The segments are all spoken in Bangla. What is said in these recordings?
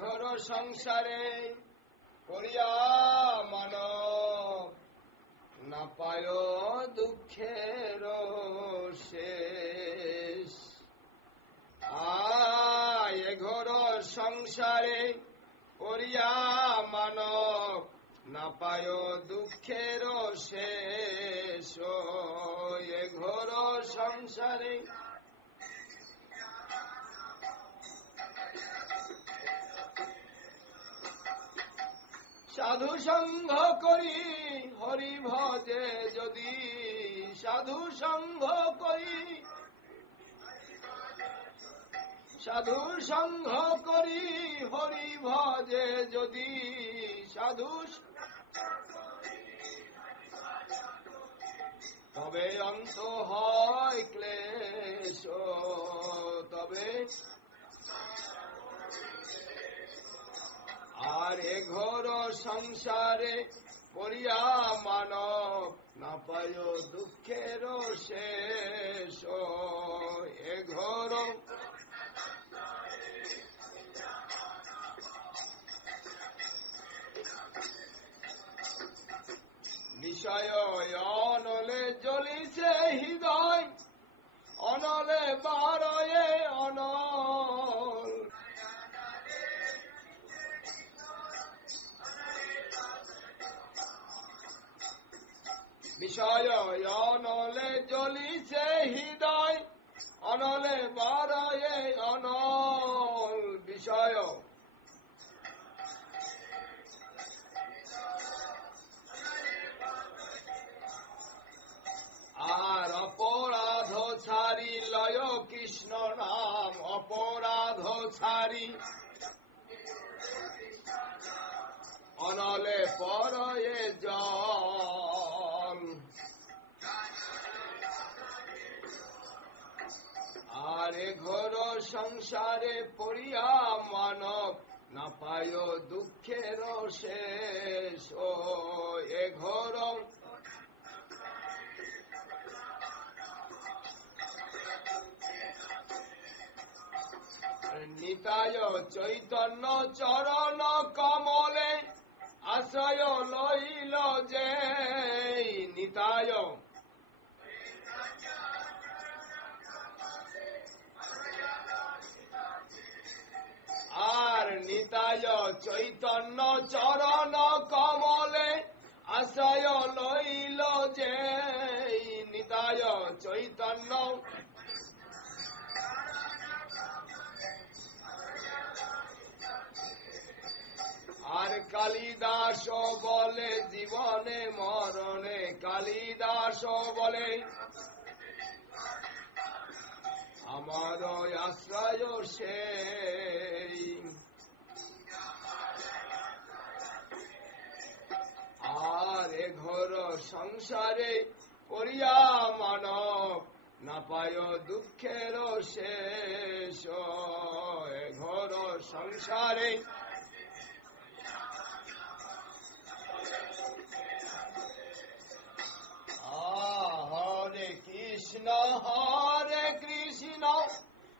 ঘোর সংসারে করিয়া মানব না পায় দুঃখের শেষ। এ ঘোর সংসারে করিয়া মানব না পায় দুঃখের শেষ। এ ঘোর সংসারে সাধু সঙ্গ করি হরি ভজে যদি, সাধু সঙ্গ করি সাধু সঙ্গ করি হরি ভজে যদি, সাধু তবে অন্ত হয় ক্লেশ, তবে আর এ ঘোর সংসারে করিয়া মানব না পায় দুঃখের শেষ। এ ঘোর বিষয় অনলে জ্বলিছে হৃদয়, অনলে বারয়ে অনল। বিষয় অনলে জ্বলিছে হৃদয়, অনলে বারয়ে অনল। বিষয় আর অপরাধ ছাড়ি লয় কৃষ্ণ নাম, অপরাধ ছাড়ি অনলে পরয়ে জল। আর এ ঘোর সংসারে পড়িয়া মানব না পায় দুঃখের শেষ। এ ঘোর নিতায় চৈতন্য চরণ কমলে আশ্রয় লইল যে, নিতায় আর নিতায় চৈতন্য চরণ কমলে আশ্রয় লইল যে, নিতায় চৈতন্য আর কালিদাস বলে জীবনে মরণে, কালিদাস বলে আমার আশ্রয় সেই। আর এ ঘোর সংসারে করিয়া মানব না পায় দুঃখের শেষ। এ ঘোর সংসারে হরে কৃষ্ণ হরে কৃষ্ণ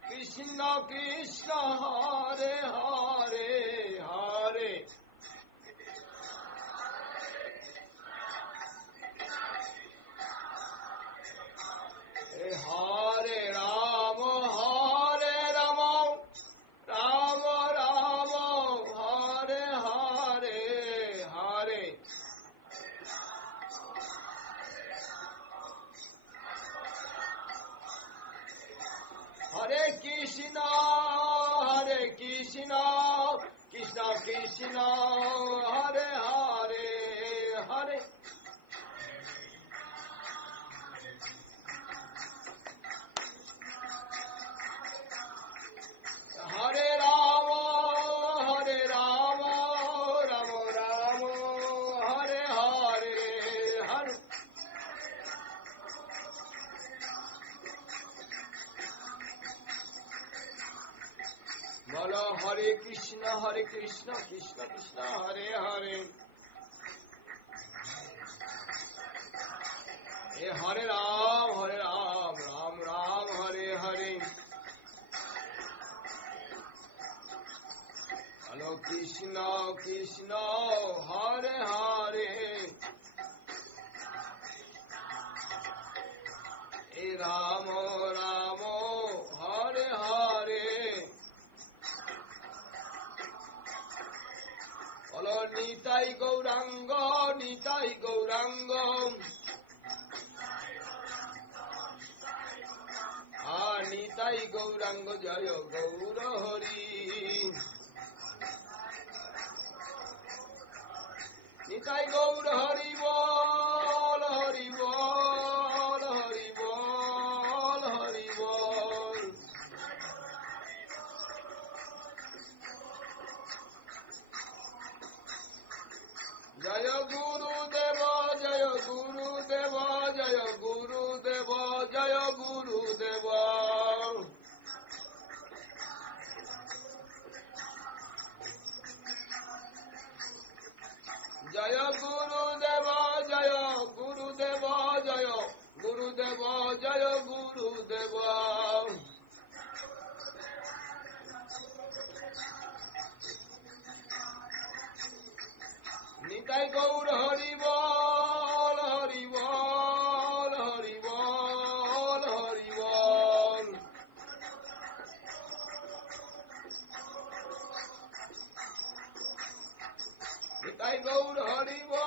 কৃষ্ণ কৃষ্ণ হরে হরে, হরে হরে রাম হরে রাম, রাম রাম হরে হরে, হরে হরে কৃষ্ণ কৃষ্ণ কৃষ্ণ হরে হরে, হরে হরে রাম রাম রাম হরে হরে, হরে বলো হরে কৃষ্ণ কৃষ্ণ কৃষ্ণ হরে হরে, এ হরে রাম রাম রাম হরে হরে। কৃষ্ণ কৃষ্ণ হরে হরে রাম রাম হরে হরে বলো নিতাই গৌরাঙ্গ নিতাই গৌরাঙ্গ নিতাই গৌরাঙ্গ জয় গৌর হরি নিতাই গৌর হরি বল হরি বল হরি বল হরি বল জয় গুরুদেব জয় গুরুদেব জয় গুরুদেব জয় গুরুদেব জয় গুরুদেব জয় গুরুদেব জয় গুরুদেব জয় গুরুদেব নিতাই গৌর হরি বল হরি বল হরি বল হরি বল নিতাই গৌর হরি বল